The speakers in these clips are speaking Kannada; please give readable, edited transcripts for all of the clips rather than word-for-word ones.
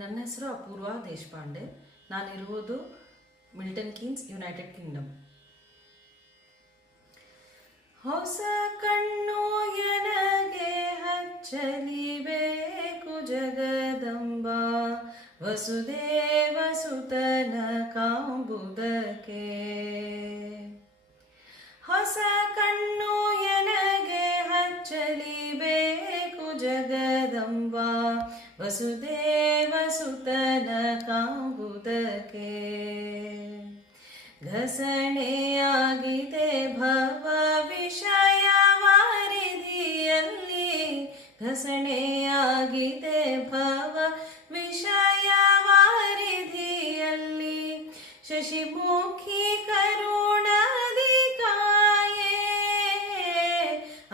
ನನ್ನ ಹೆಸರು ಅಪೂರ್ವ ದೇಶಪಾಂಡೆ. ನಾನಿರುವುದು ಮಿಲ್ಟನ್ ಕೀನ್ಸ್, ಯುನೈಟೆಡ್ ಕಿಂಗ್ಡಮ್. ಹೊಸ ಕಣ್ಣು ಎನಗೆ ಹಚ್ಚಲಿಬೇಕು ಜಗದಂಬ, ವಸುದೇವ ಸುತನ ಕಾಂಬುದಕ್ಕೆ. ಹೊಸ ಕಣ್ಣು ಎನಗೆ ಹಚ್ಚಲಿಬೇಕು ಜಗದಂಬ, ವಸುದೇವ ಸುತನ ಕಾಂಬುದಕ್ಕೆ. ಘಸಣೆಯಾಗಿದೆ ಭವ ವಿಷಯ ವಾರಿಧಿಯಲ್ಲಿ, ಘಸಣೆಯಾಗಿದೆ ಭವ ವಿಷಯ ವಾರಿಧಿಯಲ್ಲಿ. ಶಶಿಮುಖಿ ಕರುಣದಿ ಕಾಯೇ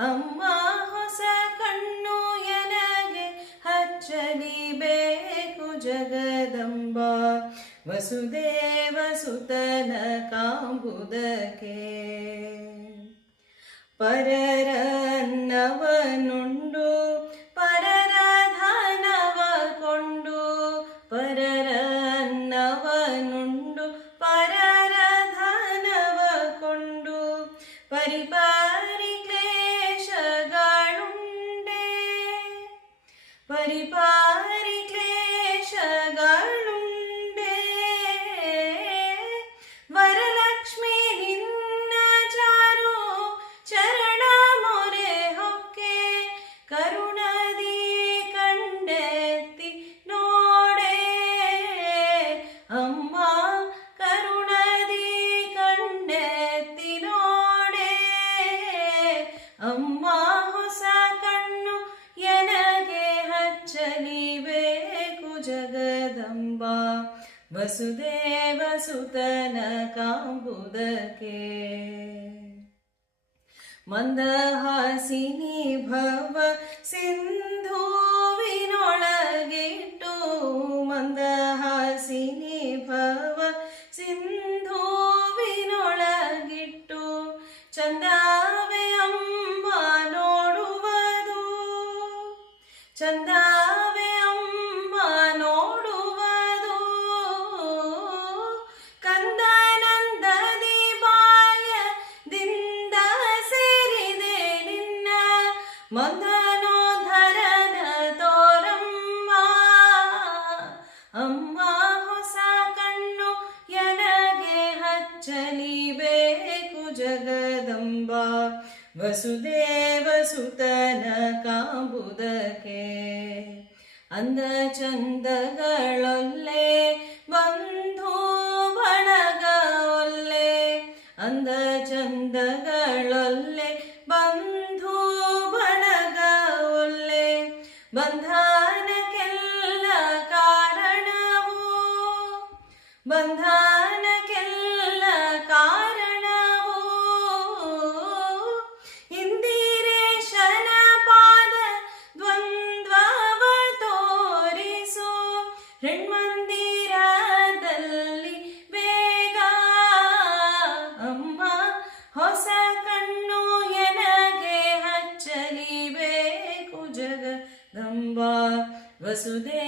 ಅಮ್ಮ, ಹೊಸ ಕಣ್ಣು ಎನಗೆ ಹಚ್ಚಲಿಬೇಕು ಜಗದಂಬ, ವಸುದೇವ ಸುತನ ಕಾಂಬುದಕ್ಕೆ. ಪರರ ಅನ್ನವನುಂಡು ಪರರ ಧನವ ಕೊಂಡು, ಪರರ ಅನ್ನವನುಂಡು ಪರರ ಧನವ ಕೊಂಡು. ಪರಿಪಾರಿ ಕ್ಲೇಶಗಳುಂಡೆ, ಪರಿಪಾರಿ ಕ್ಲೇಶಗಳುಂಡೆ. ವರಲಕ್ಷ್ಮಿ ನಿನ್ನ ಚಾರು ಚರಣ ಮೊರೆ ಹೊಕ್ಕೆ, ಕರುಣದಿ ಕಂಡೆತ್ತಿ ನೋಡೆ ಅಮ್ಮ, ಕರುಣದಿ ಕಂಡೆತ್ತಿ ನೋಡೆ ಅಮ್ಮ. ಹೊಸ ಕಣ್ಣು ಎನಗೆ ಹಚ್ಚಲಿಬೇಕು ಜಗದಂಬ, ವಸುದೇವ ಸುತನ ಕಾಂಬುದಕ್ಕೆ. ಮಂದಹಾಸಿನಿ ಭವ ಸಿಂಧುವಿನೊಳಗಿಟ್ಟು, ಮಂದಹಾಸಿನಿ ಭವ ಸಿಂಧುವಿನೊಳಗಿಟ್ಟು. ಚಂದಾವೆ ಅಮ್ಮ ನೋಡುವುದು, ಚಂದಾವೆ ಅಮ್ಮ ನೋಡುವುದು. ಕಂದನಂದದಿ ಬಾಲ್ಯದಿಂದ ಸೇರಿದೆ ನಿನ್ನ, ಮಂದನೋಧರನ ತೋರಮ್ಮ ಅಮ್ಮ. ಹೊಸ ಕಣ್ಣು ಎನಗೆ ಹಚ್ಚಲಿಬೇಕು ಜಗದಂಬ, ವಸುದೇವ ಸುತನ ಕಾಂಬುದಕ್ಕೆ. ಅಂದ ಚಂದಗಳೊಲ್ಲೆ ಬಂಧು ಬಳಗ ಒಲ್ಲೆ, ಅಂದ ಚಂದಗಳೊಲ್ಲೆ ಬಂಧು ಬಳಗ ಒಲ್ಲೆ. ಬಂಧನಕ್ಕೆಲ್ಲ ಕಾರಣವು, ಬಂಧನಕ್ಕೆಲ್ಲ ಕಾರಣವು. ಇಂದಿರೇಶನ ಪಾದ ದ್ವಂದ್ವವ ತೋರಿಸು, ಹೆಣ್ಮಂದಿರದಲ್ಲಿ ಬೇಗ ಅಮ್ಮ. ಹೊಸ ಕಣ್ಣು ಎನಗೆ ಹಚ್ಚಲಿಬೇಕು ಜಗದಂಬ, ವಸುದೇವ